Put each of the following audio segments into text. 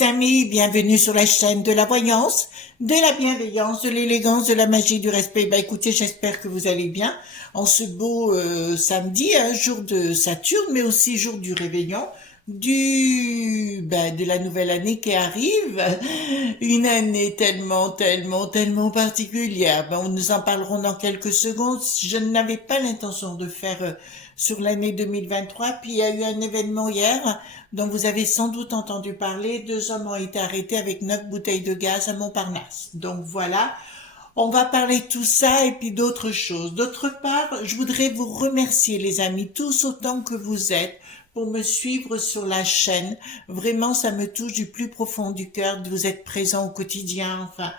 les amis, bienvenue sur la chaîne de la voyance, de la bienveillance, de l'élégance, de la magie, du respect. Bah écoutez, j'espère que vous allez bien en ce beau samedi, jour de Saturne, mais aussi jour du réveillon, de la nouvelle année qui arrive, une année tellement particulière. Ben, nous en parlerons dans quelques secondes. Je n'avais pas l'intention de faire sur l'année 2023, puis il y a eu un événement hier dont vous avez sans doute entendu parler. 2 hommes ont été arrêtés avec 9 bouteilles de gaz à Montparnasse. Donc voilà, on va parler de tout ça et puis d'autres choses. D'autre part, je voudrais vous remercier les amis, tous autant que vous êtes, pour me suivre sur la chaîne. Vraiment, ça me touche du plus profond du cœur de vous être présent au quotidien. Enfin,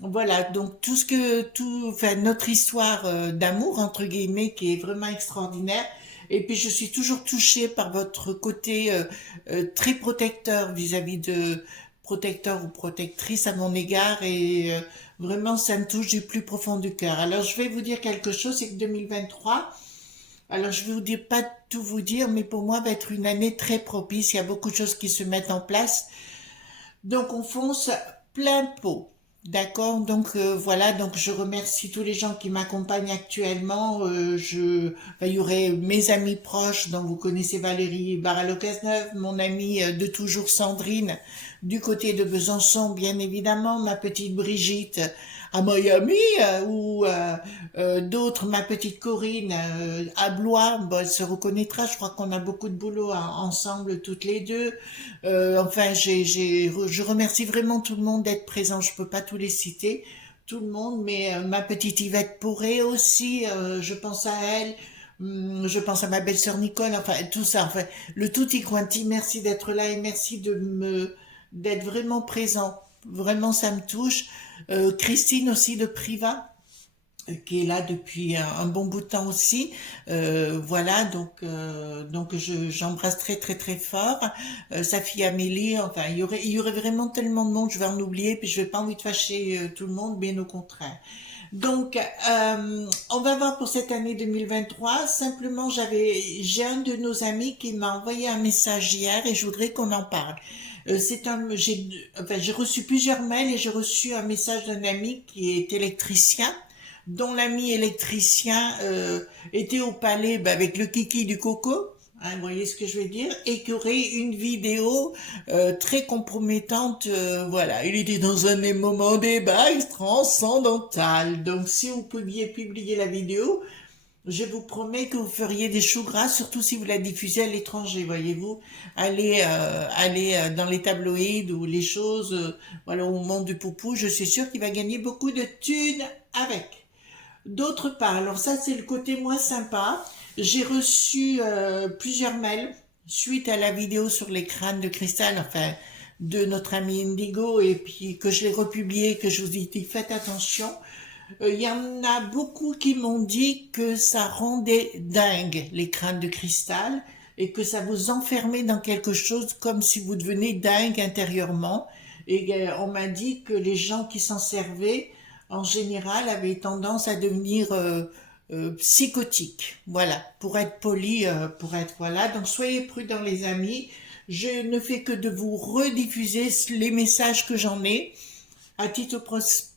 voilà, donc enfin, notre histoire d'amour, entre guillemets, qui est vraiment extraordinaire. Et puis, je suis toujours touchée par votre côté très protecteur vis-à-vis de protecteur ou protectrice à mon égard. Et vraiment, ça me touche du plus profond du cœur. Alors, je vais vous dire quelque chose, c'est que 2023, alors je vais vous dire pas tout vous dire, mais pour moi va être une année très propice. Il y a beaucoup de choses qui se mettent en place. Donc on fonce plein pot. D'accord, donc voilà, donc je remercie tous les gens qui m'accompagnent actuellement. Il y aurait mes amis proches, dont vous connaissez Valérie Barallo-Cazeneuve, mon amie de toujours Sandrine, du côté de Besançon, bien évidemment, ma petite Brigitte à Miami, d'autres, ma petite Corinne à Blois. Bon, elle se reconnaîtra, je crois qu'on a beaucoup de boulot ensemble toutes les deux. Enfin, je remercie vraiment tout le monde d'être présent. Je peux pas tous les citer, tout le monde, mais ma petite Yvette Poré aussi, je pense à elle. Je pense à ma belle-sœur Nicole, enfin tout ça, enfin le tutti quanti. Merci d'être là et merci d'être vraiment présent. Vraiment, ça me touche. Christine aussi de Priva, qui est là depuis un bon bout de temps aussi. Voilà, donc j'embrasse très fort sa fille Amélie. Enfin, il y aurait vraiment tellement de monde, je vais en oublier, puis je vais pas envie de fâcher tout le monde, bien au contraire. Donc, on va voir pour cette année 2023. Simplement, j'ai un de nos amis qui m'a envoyé un message hier et je voudrais qu'on en parle. J'ai reçu plusieurs mails et j'ai reçu un message d'un ami qui est électricien, dont l'ami électricien était au palais avec le kiki du coco. Hein, vous voyez ce que je veux dire, et qui aurait une vidéo très compromettante. Voilà, il était dans un moment débat transcendantal. Donc, si vous pouviez publier la vidéo, je vous promets que vous feriez des choux gras, surtout si vous la diffusez à l'étranger, voyez-vous. Allez dans les tabloïds ou les choses, voilà, au monde du poupou, je suis sûre qu'il va gagner beaucoup de thunes avec. D'autre part, alors ça c'est le côté moins sympa, j'ai reçu plusieurs mails suite à la vidéo sur les crânes de cristal, enfin de notre ami Indigo, et puis que je l'ai republié, que je vous ai dit faites attention. Il y en a beaucoup qui m'ont dit que ça rendait dingue les crânes de cristal et que ça vous enfermait dans quelque chose comme si vous devenez dingue intérieurement. Et on m'a dit que les gens qui s'en servaient en général avaient tendance à devenir psychotiques. Voilà, pour être poli, voilà. Donc soyez prudents les amis. Je ne fais que de vous rediffuser les messages que j'en ai. À titre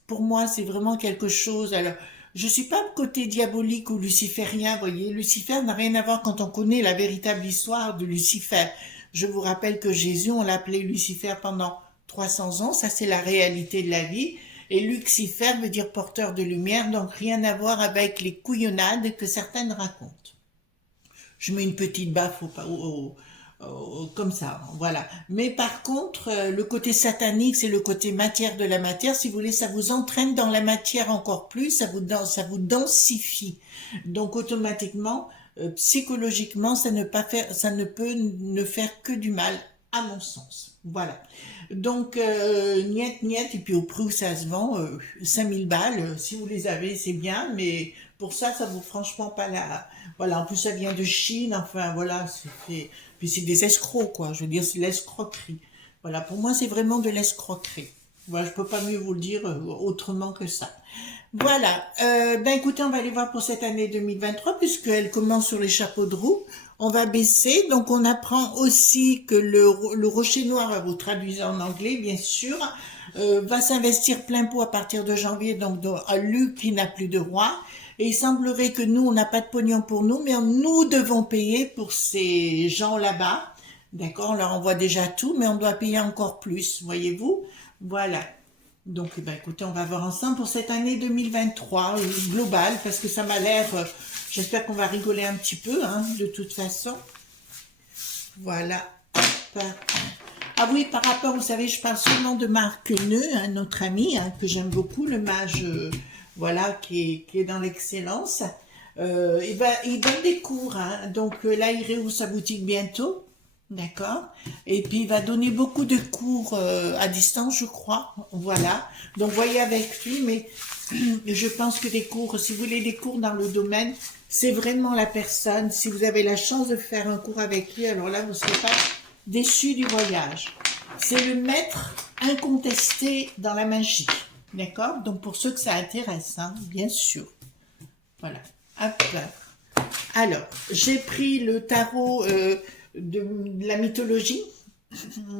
pour moi, c'est vraiment quelque chose. Alors, je suis pas côté diabolique ou luciférien, voyez. Lucifer n'a rien à voir quand on connaît la véritable histoire de Lucifer. Je vous rappelle que Jésus, on l'appelait Lucifer pendant 300 ans. Ça, c'est la réalité de la vie. Et Lucifer veut dire porteur de lumière, donc rien à voir avec les couillonnades que certaines racontent. Je mets une petite baffe comme ça, voilà. Mais par contre, le côté satanique, c'est le côté matière de la matière. Si vous voulez, ça vous entraîne dans la matière encore plus, ça vous densifie. Donc automatiquement, psychologiquement, ça ne peut ne faire que du mal, à mon sens. Voilà. Donc, niet, et puis au prix où ça se vend, 5000 balles, si vous les avez, c'est bien, mais pour ça, ça vaut franchement pas la... Voilà, en plus, ça vient de Chine, enfin, voilà, puis c'est des escrocs, quoi, je veux dire, c'est l'escroquerie. Voilà, pour moi, c'est vraiment de l'escroquerie. Voilà, je peux pas mieux vous le dire autrement que ça. Voilà, écoutez, on va aller voir pour cette année 2023, puisqu'elle commence sur les chapeaux de roue. on va baisser. Donc on apprend aussi que le rocher noir, vous traduisez en anglais bien sûr, va s'investir plein pot à partir de janvier, donc à Luc qui n'a plus de roi. Et il semblerait que nous, on n'a pas de pognon pour nous, mais nous devons payer pour ces gens là-bas. D'accord, on leur envoie déjà tout, mais on doit payer encore plus, voyez-vous. Voilà. Donc, eh ben, écoutez, on va voir ensemble pour cette année 2023 globale, parce que ça m'a l'air... j'espère qu'on va rigoler un petit peu, hein, de toute façon. Voilà. Ah oui, par rapport, vous savez, je parle seulement de Marc Neu, hein, notre ami, hein, que j'aime beaucoup, le mage, voilà, qui est dans l'excellence. Et ben, il donne des cours, hein, donc là, il réouvre sa boutique bientôt. D'accord. Et puis, il va donner beaucoup de cours à distance, je crois. Voilà. Donc, voyez avec lui, mais je pense que des cours, si vous voulez des cours dans le domaine, c'est vraiment la personne. Si vous avez la chance de faire un cours avec lui, alors là, vous ne serez pas déçu du voyage. C'est le maître incontesté dans la magie. D'accord. Donc, pour ceux que ça intéresse, hein, bien sûr. Voilà. Hop là. Alors, j'ai pris le tarot... de la mythologie.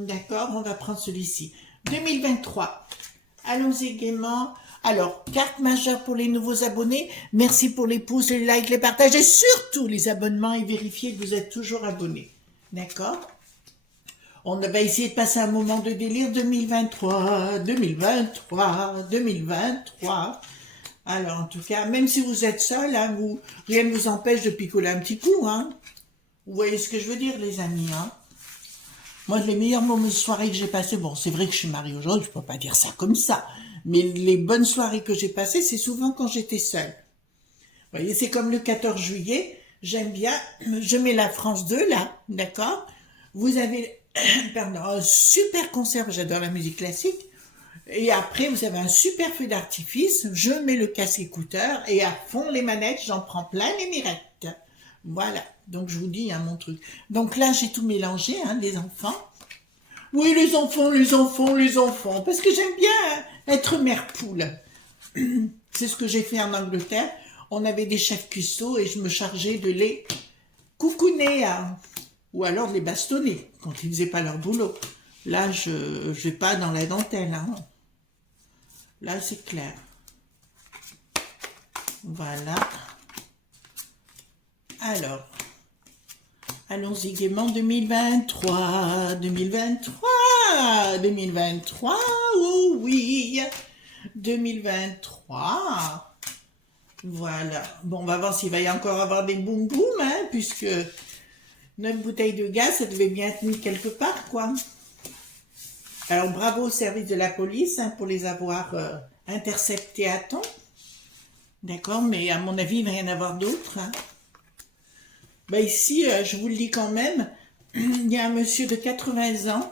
D'accord, on va prendre celui-ci. 2023. Allons-y gaiement. Alors, carte majeure pour les nouveaux abonnés. Merci pour les pouces, les likes, les partages et surtout les abonnements et vérifiez que vous êtes toujours abonnés. D'accord? On va essayer de passer un moment de délire 2023, 2023, 2023. Alors, en tout cas, même si vous êtes seul, hein, rien ne vous empêche de picoler un petit coup, hein. Vous voyez ce que je veux dire, les amis, hein? Moi, les meilleures soirées que j'ai passées, bon, c'est vrai que je suis mariée aujourd'hui, je peux pas dire ça comme ça, mais les bonnes soirées que j'ai passées, c'est souvent quand j'étais seule. Vous voyez, c'est comme le 14 juillet, j'aime bien, je mets la France 2, là, d'accord? Vous avez, pardon, un super concert, j'adore la musique classique, et après, vous avez un super feu d'artifice, je mets le casque-écouteur, et à fond les manettes, j'en prends plein les mirettes. Voilà, donc je vous dis, hein, mon truc. Donc là, j'ai tout mélangé, hein, les enfants. Oui, les enfants, les enfants, les enfants, parce que j'aime bien être mère poule. C'est ce que j'ai fait en Angleterre. On avait des chefs cuistots et je me chargeais de les coucouner, hein, ou alors de les bastonner quand ils faisaient pas leur boulot. Là, je vais pas dans la dentelle, hein. Là, c'est clair. Voilà. Alors, allons-y gaiement, 2023, 2023, 2023, oh oui, 2023, voilà. Bon, on va voir s'il va y encore avoir des boum boum, hein, puisque 9 bouteilles de gaz, ça devait bien être mis quelque part, quoi. Alors, bravo au service de la police, hein, pour les avoir interceptés à temps. D'accord, mais à mon avis, il va y en avoir d'autres, hein. Ben ici, je vous le dis quand même, il y a un monsieur de 80 ans,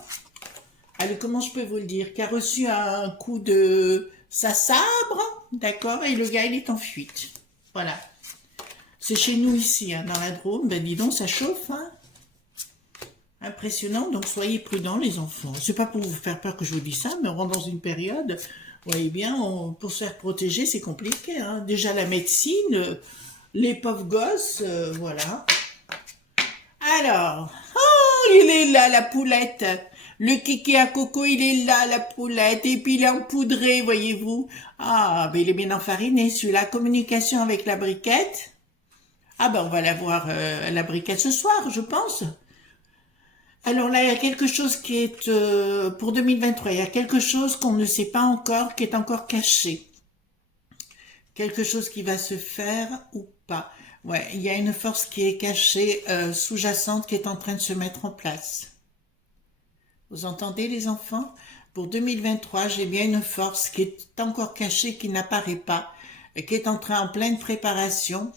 allez, comment je peux vous le dire, qui a reçu un coup de sa sabre, d'accord, et le gars, il est en fuite. Voilà. C'est chez nous ici, hein, dans la Drôme, ben dis donc, ça chauffe, hein. Impressionnant, donc soyez prudents, les enfants. C'est pas pour vous faire peur que je vous dis ça, mais on rentre dans une période, vous voyez bien, pour se faire protéger, c'est compliqué, hein. Déjà la médecine, les pauvres gosses, voilà. Alors, oh, il est là, la poulette. Le kiki à coco, il est là, la poulette. Et puis, il est empoudré, voyez-vous. Ah, ben, il est bien enfariné, celui-là. Communication avec la briquette. Ah, ben, on va la voir à la briquette ce soir, je pense. Alors là, il y a quelque chose qui est, pour 2023, il y a quelque chose qu'on ne sait pas encore, qui est encore caché. Quelque chose qui va se faire ou pas. Ouais, il y a une force qui est cachée, sous-jacente, qui est en train de se mettre en place. Vous entendez, les enfants? Pour 2023, j'ai bien une force qui est encore cachée, qui n'apparaît pas, et qui est en pleine préparation.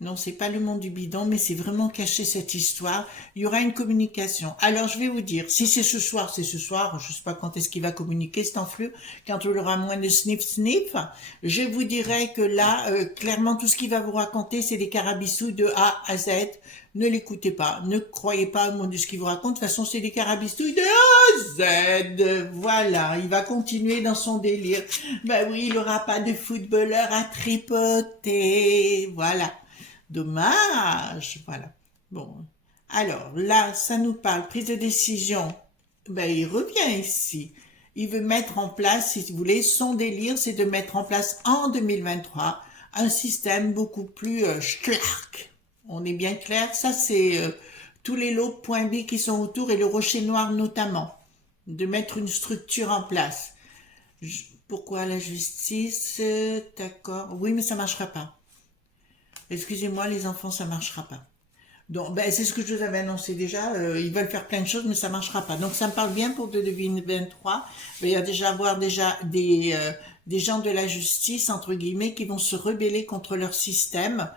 Non, c'est pas le monde du bidon, mais c'est vraiment caché cette histoire. Il y aura une communication. Alors, je vais vous dire, si c'est ce soir, c'est ce soir. Je sais pas quand est-ce qu'il va communiquer, cet enflure. Quand il aura moins de sniff. Je vous dirai que là, clairement, tout ce qu'il va vous raconter, c'est des carabistouilles de A à Z. Ne l'écoutez pas. Ne croyez pas au mot de ce qu'il vous raconte. De toute façon, c'est des carabistouilles de A à Z. Voilà. Il va continuer dans son délire. Ben oui, il aura pas de footballeur à tripoter. Voilà. Dommage, voilà. Bon, alors là, ça nous parle prise de décision. Ben, il revient ici. Il veut mettre en place, si vous voulez, son délire, c'est de mettre en place en 2023 un système beaucoup plus schlark. On est bien clair, ça c'est tous les lots point B qui sont autour et le rocher noir notamment. De mettre une structure en place. Pourquoi la justice? D'accord. Oui, mais ça marchera pas. Excusez-moi, les enfants, ça marchera pas. Donc, ben, c'est ce que je vous avais annoncé déjà. Ils veulent faire plein de choses, mais ça marchera pas. Donc, ça me parle bien pour 2023. Il va y a déjà avoir des gens de la justice, entre guillemets, qui vont se rebeller contre leur système.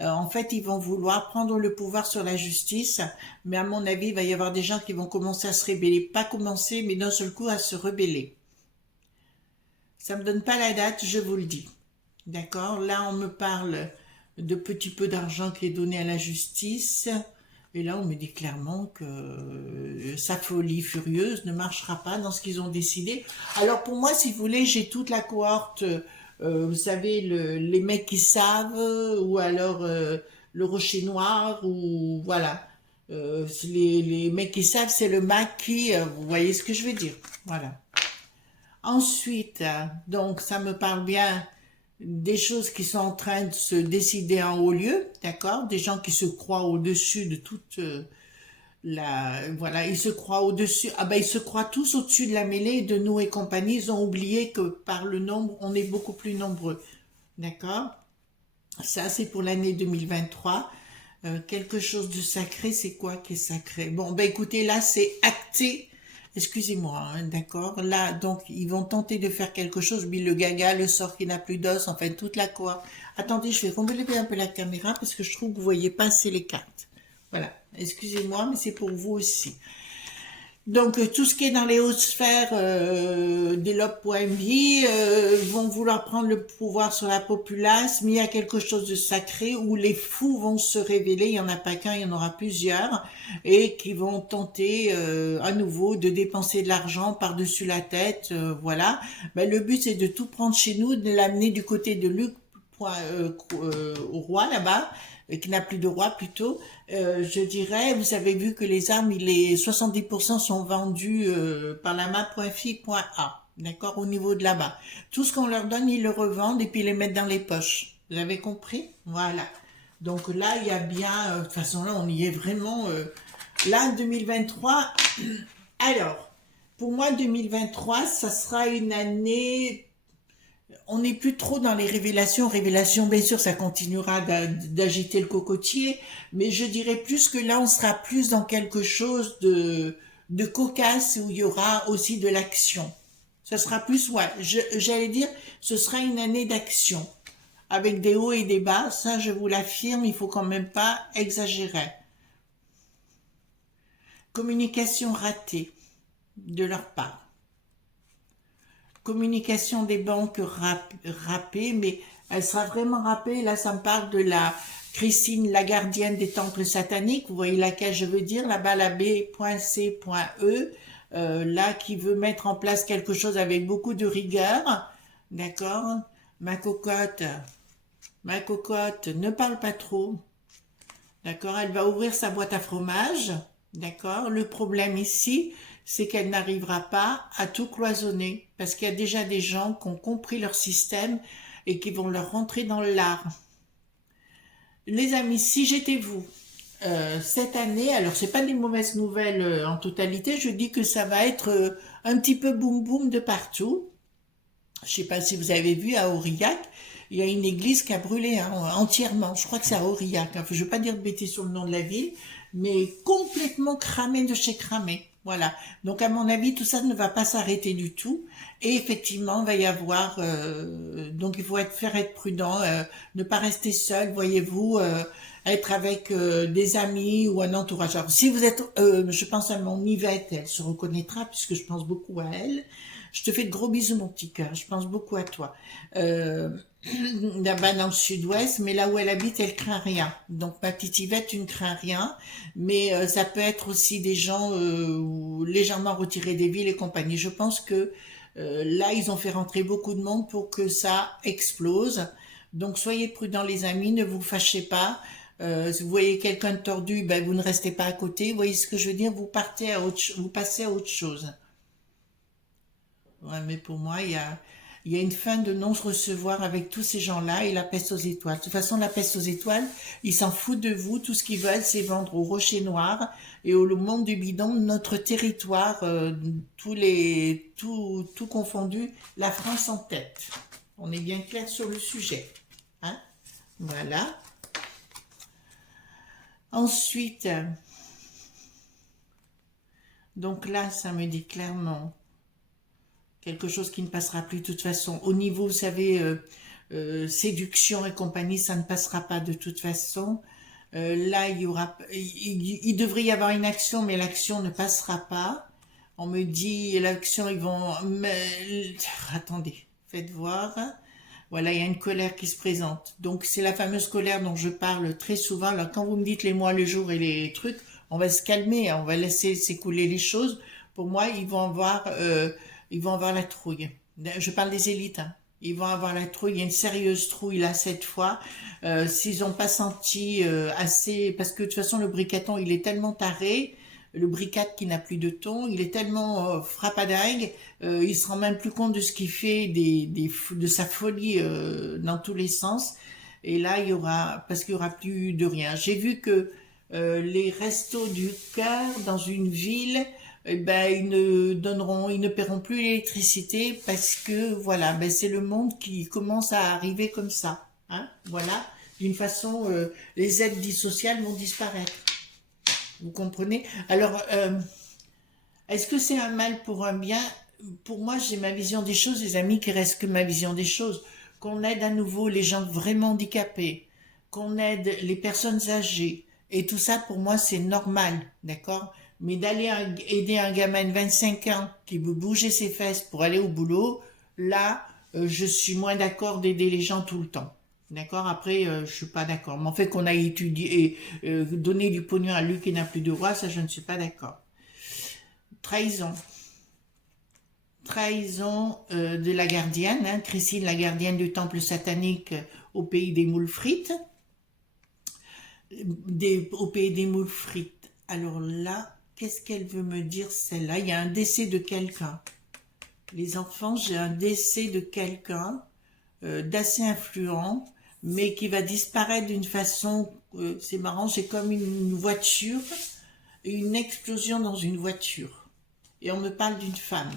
En fait, ils vont vouloir prendre le pouvoir sur la justice, mais à mon avis, il va y avoir des gens qui vont commencer à se rebeller. Pas commencer, mais d'un seul coup à se rebeller. Ça me donne pas la date, je vous le dis. D'accord? Là, on me parle de petit peu d'argent qui est donné à la justice. Et là, on me dit clairement que sa folie furieuse ne marchera pas dans ce qu'ils ont décidé. Alors pour moi, si vous voulez, j'ai toute la cohorte, vous savez, les mecs qui savent, ou alors le rocher noir, ou voilà. Les mecs qui savent, c'est le maquis, vous voyez ce que je veux dire. Voilà. Ensuite, donc ça me parle bien des choses qui sont en train de se décider en haut lieu, d'accord? Des gens qui se croient au-dessus de toute voilà, ils se croient au-dessus, ah ben ils se croient tous au-dessus de la mêlée de nous et compagnie, ils ont oublié que par le nombre, on est beaucoup plus nombreux, d'accord? Ça, c'est pour l'année 2023. Quelque chose de sacré, c'est quoi qui est sacré? Bon, ben écoutez, là, c'est acté. Excusez-moi, hein, d'accord? Là, donc, ils vont tenter de faire quelque chose. Mais le gaga, le sort qui n'a plus d'os, enfin, toute la cohorte. Attendez, je vais relever un peu la caméra parce que je trouve que vous voyez pas assez les cartes. Voilà. Excusez-moi, mais c'est pour vous aussi. Donc, tout ce qui est dans les hautes sphères des lobes.vie vont vouloir prendre le pouvoir sur la populace, mais il y a quelque chose de sacré où les fous vont se révéler, il n'y en a pas qu'un, il y en aura plusieurs, et qui vont tenter à nouveau de dépenser de l'argent par-dessus la tête, voilà. Ben, le but, c'est de tout prendre chez nous, de l'amener du côté de Luc au roi là-bas, qui n'a plus de roi plutôt, je dirais, vous avez vu que les armes, 70% sont vendus par la main.fi.a, d'accord, au niveau de là-bas. Tout ce qu'on leur donne, ils le revendent et puis ils les mettent dans les poches. Vous avez compris? Voilà. Donc là, il y a bien, de toute façon là, on y est vraiment, là, 2023, alors, pour moi, 2023, ça sera une année, on n'est plus trop dans les révélations. Révélations, bien sûr, ça continuera d'agiter le cocotier, mais je dirais plus que là, on sera plus dans quelque chose de cocasse où il y aura aussi de l'action. Ça sera plus, ouais, j'allais dire, ce sera une année d'action. Avec des hauts et des bas, ça, je vous l'affirme, il faut quand même pas exagérer. Communication ratée de leur part. Communication des banques râpée, mais elle sera vraiment râpée. Là, ça me parle de la Christine, la gardienne des temples sataniques. Vous voyez laquelle je veux dire, là-bas, la B.C.E, là, qui veut mettre en place quelque chose avec beaucoup de rigueur. D'accord? Ma cocotte, ne parle pas trop. D'accord? Elle va ouvrir sa boîte à fromage. D'accord? Le problème ici, c'est qu'elle n'arrivera pas à tout cloisonner, parce qu'il y a déjà des gens qui ont compris leur système et qui vont leur rentrer dans l'art. Les amis, si j'étais vous, cette année, alors c'est pas des mauvaises nouvelles en totalité, je dis que ça va être un petit peu boum boum de partout. Je sais pas si vous avez vu à Aurillac, il y a une église qui a brûlé entièrement. Je crois que c'est à Aurillac. Enfin, je ne veux pas dire de bêtises sur le nom de la ville, mais complètement cramé de chez cramé. Voilà. Donc, à mon avis, tout ça ne va pas s'arrêter du tout. Et effectivement, il va y avoir... donc, il faut faire être prudent, ne pas rester seul, voyez-vous, être avec des amis ou un entourage. Alors, si vous êtes... je pense à mon Yvette, elle se reconnaîtra puisque je pense beaucoup à elle. Je te fais de gros bisous, mon petit cœur. Je pense beaucoup à toi. Là-bas dans le sud-ouest, mais là où elle habite, elle craint rien. Donc ma petite Yvette, tu ne crains rien, mais ça peut être aussi des gens légèrement retirés des villes et compagnie. Je pense que là, ils ont fait rentrer beaucoup de monde pour que ça explose. Donc soyez prudents les amis, ne vous fâchez pas. Si vous voyez quelqu'un de tordu, ben vous ne restez pas à côté. Vous voyez ce que je veux dire? Vous partez à vous passez à autre chose. Ouais, mais pour moi, il y a une fin de non-recevoir avec tous ces gens-là et la peste aux étoiles. De toute façon, la peste aux étoiles, ils s'en foutent de vous. Tout ce qu'ils veulent, c'est vendre au Rocher Noir et au monde du bidon notre territoire, tout confondu, la France en tête. On est bien clair sur le sujet. Hein? Voilà. Ensuite, donc là, ça me dit clairement quelque chose qui ne passera plus de toute façon. Au niveau, vous savez, séduction et compagnie, ça ne passera pas de toute façon. Là, il devrait y avoir une action, mais l'action ne passera pas. On me dit, l'action, ils vont... attendez, faites voir. Voilà, il y a une colère qui se présente. Donc, c'est la fameuse colère dont je parle très souvent. Alors, quand vous me dites les mois, le jour et les trucs, on va se calmer, on va laisser s'écouler les choses. Pour moi, ils vont avoir la trouille. Je parle des élites, hein. Ils vont avoir la trouille. Il y a une sérieuse trouille là cette fois. S'ils n'ont pas senti assez, parce que de toute façon le bricaton il est tellement taré, le bricate qui n'a plus de ton, il est tellement frappadingue, il se rend même plus compte de ce qu'il fait, de sa folie dans tous les sens. Et là il y aura, parce qu'il y aura plus de rien. J'ai vu que les restos du cœur dans une ville, eh ben, ils ne paieront plus l'électricité parce que voilà, ben, c'est le monde qui commence à arriver comme ça, hein, voilà. D'une façon, les aides dites sociales vont disparaître. Vous comprenez? Alors, est-ce que c'est un mal pour un bien? Pour moi, j'ai ma vision des choses, les amis, qui reste que ma vision des choses. Qu'on aide à nouveau les gens vraiment handicapés, qu'on aide les personnes âgées, et tout ça, pour moi, c'est normal, d'accord? Mais d'aller aider un gamin de 25 ans qui veut bouger ses fesses pour aller au boulot, là, je suis moins d'accord d'aider les gens tout le temps. D'accord? Après, je suis pas d'accord. Mais en fait, qu'on a étudié et donné du pognon à lui qui n'a plus de roi, ça, je ne suis pas d'accord. Trahison. Trahison de la gardienne, hein, Christine, la gardienne du temple satanique au pays des moules frites. Au pays des moules frites. Alors là, qu'est-ce qu'elle veut me dire celle-là? Il y a un décès de quelqu'un. Les enfants, j'ai un décès de quelqu'un d'assez influent, mais qui va disparaître d'une façon... c'est marrant, j'ai comme une voiture, une explosion dans une voiture. Et on me parle d'une femme.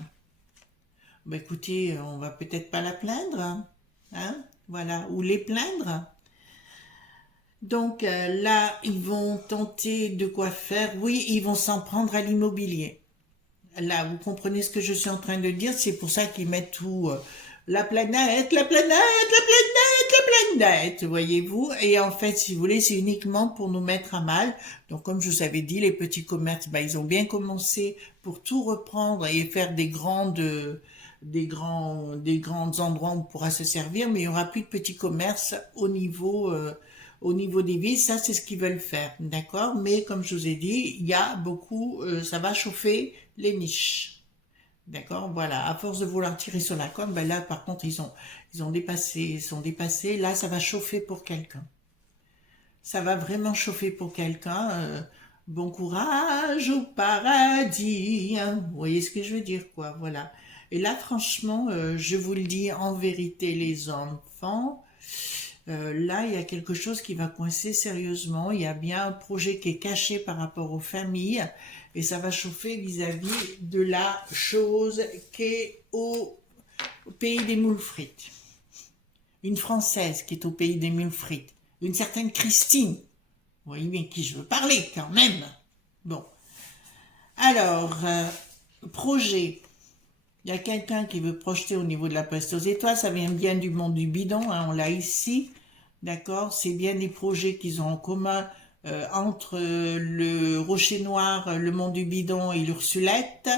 Ben écoutez, on va peut-être pas la plaindre, hein, voilà, ou les plaindre. Donc là, ils vont tenter de quoi faire. Oui, ils vont s'en prendre à l'immobilier. Là, vous comprenez ce que je suis en train de dire. C'est pour ça qu'ils mettent tout la planète, la planète, la planète, la planète, voyez-vous. Et en fait, si vous voulez, c'est uniquement pour nous mettre à mal. Donc, comme je vous avais dit, les petits commerces, bah, ils ont bien commencé pour tout reprendre et faire des grands endroits où on pourra se servir, mais il y aura plus de petits commerces au niveau des villes. Ça, c'est ce qu'ils veulent faire, d'accord? Mais comme je vous ai dit, il y a beaucoup, ça va chauffer les niches, d'accord? Voilà, à force de vouloir tirer sur la corde, ben là, par contre, ils sont dépassés. Là, ça va chauffer pour quelqu'un. Ça va vraiment chauffer pour quelqu'un. Bon courage au paradis, hein. Vous voyez ce que je veux dire, quoi? Voilà. Et là, franchement, je vous le dis en vérité, les enfants, là, il y a quelque chose qui va coincer sérieusement. Il y a bien un projet qui est caché par rapport aux familles et ça va chauffer vis-à-vis de la chose qui est au pays des moules frites. Une Française qui est au pays des moules frites. Une certaine Christine. Vous voyez bien qui je veux parler quand même. Bon. Alors, projet. Il y a quelqu'un qui veut projeter au niveau de la peste aux étoiles, ça vient bien du monde du bidon, hein, on l'a ici, d'accord? C'est bien des projets qu'ils ont en commun entre le Rocher Noir, le monde du bidon et l'Ursulette.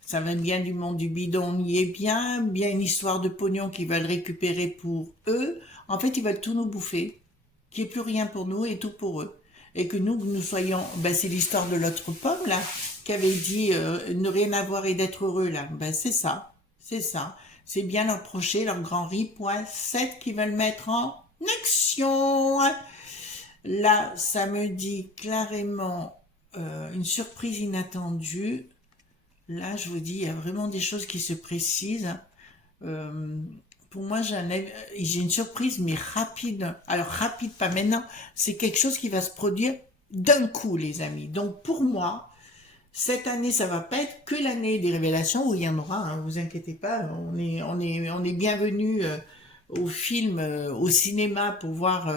Ça vient bien du monde du bidon, on y est bien, bien une histoire de pognon qu'ils veulent récupérer pour eux. En fait, ils veulent tout nous bouffer, qu'il n'y ait plus rien pour nous et tout pour eux. Et que nous soyons, ben c'est l'histoire de l'autre pomme là, qui avait dit ne rien avoir et d'être heureux là. Ben c'est ça, c'est ça. C'est bien leur projet, leur grand riz.7 qu'ils veulent mettre en action. Là, ça me dit clairement une surprise inattendue. Là, je vous dis, il y a vraiment des choses qui se précisent. Euh, pour moi, j'ai une surprise, mais rapide. Alors, rapide, pas maintenant. C'est quelque chose qui va se produire d'un coup, les amis. Donc, pour moi, cette année, ça va pas être que l'année des révélations, où il y en aura, hein, vous inquiétez pas. On est bienvenus au film, au cinéma, pour voir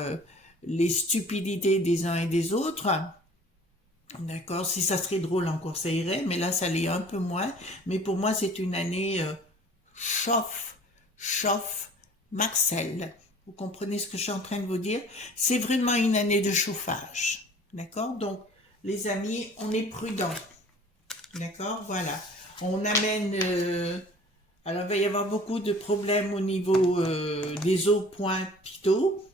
les stupidités des uns et des autres. D'accord, si ça serait drôle encore, ça irait, mais là, ça l'est un peu moins. Mais pour moi, c'est une année chauffe, chauffe, Marcel. Vous comprenez ce que je suis en train de vous dire? C'est vraiment une année de chauffage. D'accord? Donc, les amis, on est prudents. D'accord? Voilà. On amène... alors, il va y avoir beaucoup de problèmes au niveau des eaux points-pito.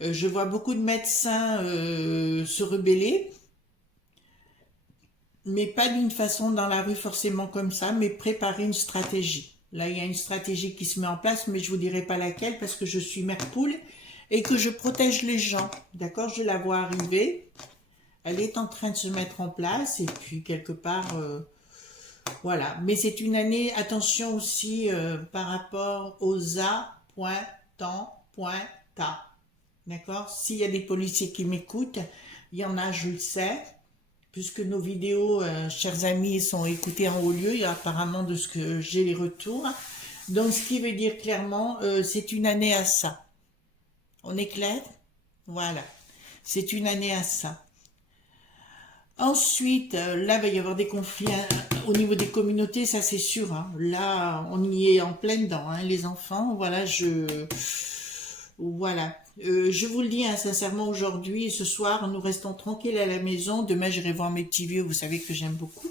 Je vois beaucoup de médecins se rebeller, mais pas d'une façon dans la rue forcément comme ça, mais préparer une stratégie. Là, il y a une stratégie qui se met en place, mais je vous dirai pas laquelle parce que je suis mère poule et que je protège les gens. D'accord? Je la vois arriver. Elle est en train de se mettre en place et puis quelque part, voilà. Mais c'est une année, attention aussi par rapport aux A, point, temps, point, ta. D'accord? S'il y a des policiers qui m'écoutent, il y en a, je le sais, puisque nos vidéos, chers amis, sont écoutées en haut lieu, il y a apparemment de ce que j'ai les retours. Donc, ce qui veut dire clairement, c'est une année à ça. On est clair? Voilà. C'est une année à ça. Ensuite, là, il va y avoir des conflits au niveau des communautés, ça c'est sûr, hein. Là, on y est en plein dedans, hein, les enfants. Voilà, voilà. Je vous le dis hein, sincèrement, aujourd'hui et ce soir, nous restons tranquilles à la maison. Demain, j'irai voir mes petits vieux, vous savez que j'aime beaucoup.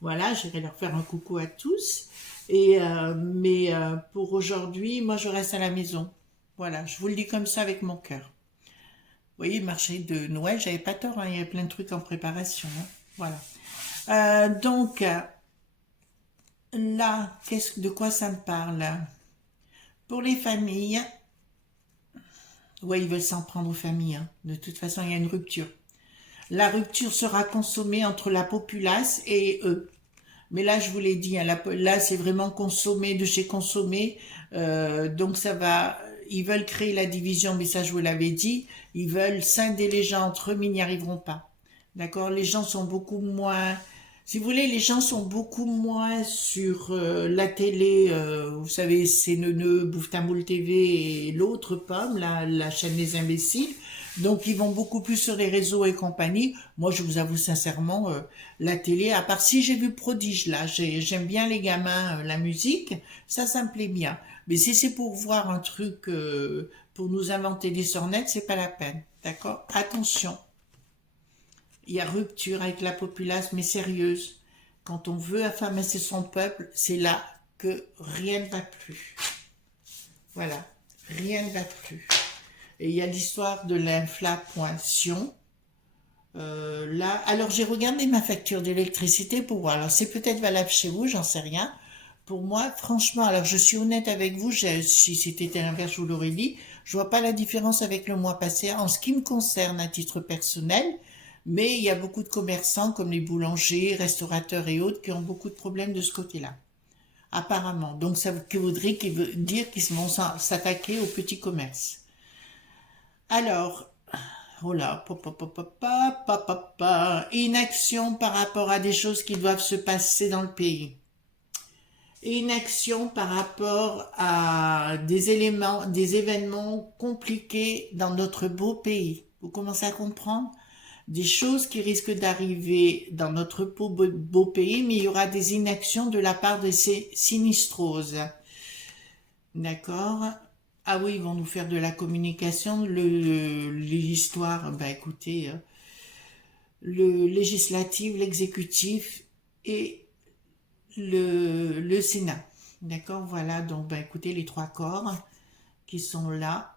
Voilà, j'irai leur faire un coucou à tous. Mais pour aujourd'hui, moi, je reste à la maison. Voilà, je vous le dis comme ça avec mon cœur. Vous voyez, le marché de Noël, j'avais pas tort, hein, il y a plein de trucs en préparation. Hein, voilà. Donc, là, de quoi ça me parle? Pour les familles, ouais, ils veulent s'en prendre aux familles. Hein. De toute façon, il y a une rupture. La rupture sera consommée entre la populace et eux. Mais là, je vous l'ai dit, hein, là, c'est vraiment consommé de chez consommé. Donc, ça va... Ils veulent créer la division, mais ça, je vous l'avais dit. Ils veulent scinder les gens entre eux, mais ils n'y arriveront pas. D'accord? Les gens sont beaucoup moins... Si vous voulez, les gens sont beaucoup moins sur la télé. Vous savez, c'est Neuneu, Bouffe ta Moule TV et l'autre pomme, la chaîne des imbéciles. Donc, ils vont beaucoup plus sur les réseaux et compagnie. Moi, je vous avoue sincèrement, la télé, à part si j'ai vu Prodige, là, j'aime bien les gamins, la musique, ça me plaît bien. Mais si c'est pour voir un truc, pour nous inventer des sornettes, c'est pas la peine. D'accord? Attention. Il y a rupture avec la populace, mais sérieuse. Quand on veut affamer son peuple, c'est là que rien ne va plus. Voilà, rien ne va plus. Et il y a l'histoire de l'inflation. Là, alors j'ai regardé ma facture d'électricité pour voir. Alors c'est peut-être valable chez vous, j'en sais rien. Pour moi, franchement, alors je suis honnête avec vous, si c'était l'inverse, je vous l'aurais dit, je vois pas la différence avec le mois passé en ce qui me concerne à titre personnel, mais il y a beaucoup de commerçants comme les boulangers, restaurateurs et autres qui ont beaucoup de problèmes de ce côté-là, apparemment. Donc ça voudrait dire qu'ils vont s'attaquer aux petits commerces. Alors, oh là, inaction par rapport à des choses qui doivent se passer dans le pays. Inaction par rapport à des événements compliqués dans notre beau pays. Vous commencez à comprendre? Des choses qui risquent d'arriver dans notre beau pays, mais il y aura des inactions de la part de ces sinistroses. D'accord? Ah oui, ils vont nous faire de la communication, l'histoire, ben écoutez, le législatif, l'exécutif et le Sénat. D'accord? Voilà, donc ben écoutez, les trois corps qui sont là.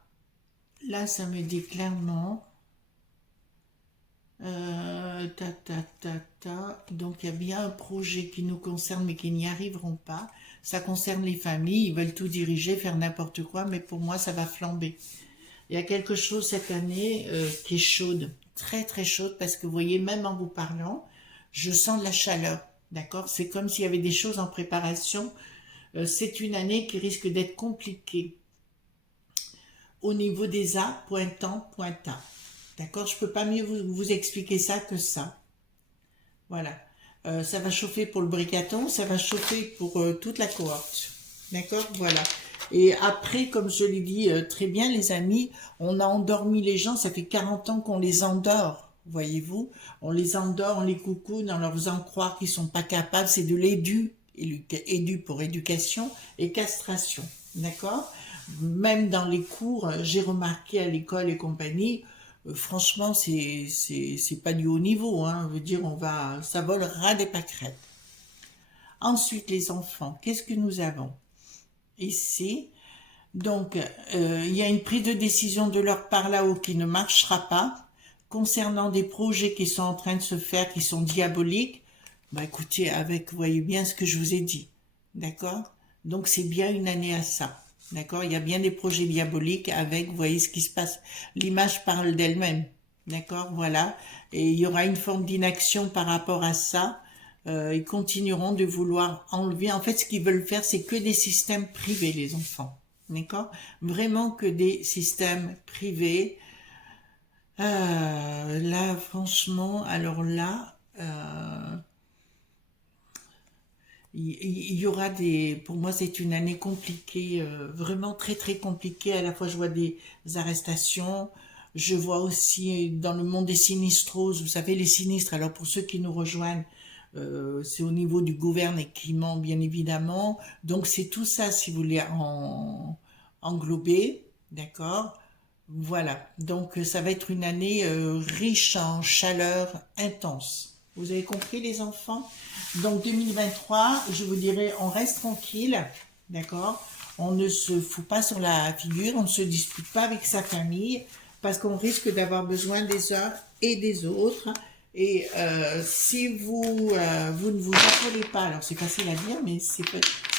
Là, ça me dit clairement... Donc il y a bien un projet qui nous concerne mais qui n'y arriveront pas. Ça concerne les familles, ils veulent tout diriger, faire n'importe quoi, mais pour moi ça va flamber. Il y a quelque chose cette année qui est chaude, très très chaude, parce que vous voyez, même en vous parlant, je sens de la chaleur, d'accord? C'est comme s'il y avait des choses en préparation. C'est une année qui risque d'être compliquée au niveau des A, pointant, pointant. D'accord? Je peux pas mieux vous expliquer ça que ça. Voilà. Ça va chauffer pour le bricaton, ça va chauffer pour toute la cohorte. D'accord? Voilà. Et après, comme je l'ai dit très bien, les amis, on a endormi les gens, ça fait 40 ans qu'on les endort, voyez-vous. On les endort, on les coucoune en leur faisant croire qu'ils sont pas capables, c'est de édu pour éducation et castration, d'accord? Même dans les cours, j'ai remarqué à l'école et compagnie, franchement, c'est pas du haut niveau, hein. Je veux dire, ça vole ras des pâquerettes. Ensuite, les enfants, qu'est-ce que nous avons? Ici, donc, il y a une prise de décision de leur part là-haut qui ne marchera pas concernant des projets qui sont en train de se faire, qui sont diaboliques. Bah écoutez, vous voyez bien ce que je vous ai dit, d'accord? Donc c'est bien une année à ça, d'accord? Il y a bien des projets diaboliques vous voyez ce qui se passe. L'image parle d'elle-même, d'accord? Voilà. Et il y aura une forme d'inaction par rapport à ça. Ils continueront de vouloir enlever. En fait, ce qu'ils veulent faire, c'est que des systèmes privés, les enfants. D'accord? Vraiment que des systèmes privés. Là, franchement, alors là, il y aura pour moi, c'est une année compliquée, vraiment très très compliquée. À la fois, je vois des arrestations. Je vois aussi dans le monde des sinistroses, vous savez, les sinistres. Alors pour ceux qui nous rejoignent, c'est au niveau du gouvernement, bien évidemment. Donc c'est tout ça, si vous voulez, englobé, d'accord? Voilà. Donc ça va être une année riche en chaleur intense. Vous avez compris, les enfants? Donc 2023, je vous dirais, on reste tranquille, d'accord? On ne se fout pas sur la figure, on ne se dispute pas avec sa famille, parce qu'on risque d'avoir besoin des uns et des autres. Et si vous ne vous affolez pas, alors c'est facile à dire, mais c'est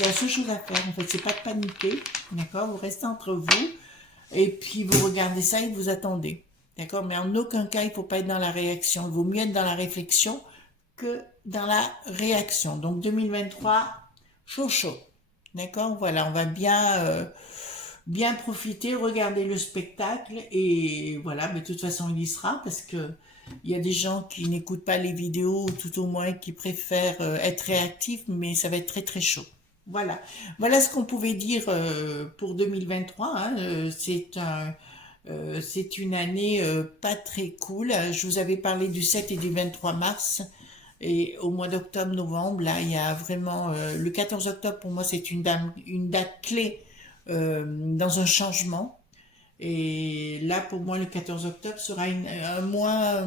la seule chose à faire. En fait, c'est pas de paniquer, d'accord? Vous restez entre vous et puis vous regardez ça et vous attendez, d'accord? Mais en aucun cas, il faut pas être dans la réaction. Il vaut mieux être dans la réflexion que dans la réaction. Donc 2023, chaud chaud, d'accord? Voilà, on va bien profiter, regarder le spectacle et voilà, mais de toute façon il y sera parce que il y a des gens qui n'écoutent pas les vidéos, ou tout au moins qui préfèrent être réactifs, mais ça va être très très chaud. Voilà, voilà ce qu'on pouvait dire pour 2023. Hein. C'est une année pas très cool. Je vous avais parlé du 7 et du 23 mars. Et au mois d'octobre, novembre, là, il y a vraiment... le 14 octobre, pour moi, c'est une date clé dans un changement. Et là, pour moi, le 14 octobre sera un mois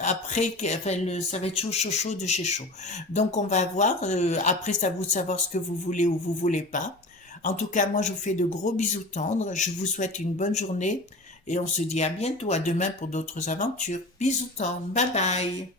après, enfin, ça va être chaud, chaud, chaud de chez chaud. Donc, on va voir. Après, c'est à vous de savoir ce que vous voulez ou vous voulez pas. En tout cas, moi, je vous fais de gros bisous tendres. Je vous souhaite une bonne journée et on se dit à bientôt, à demain pour d'autres aventures. Bisous tendres. Bye bye.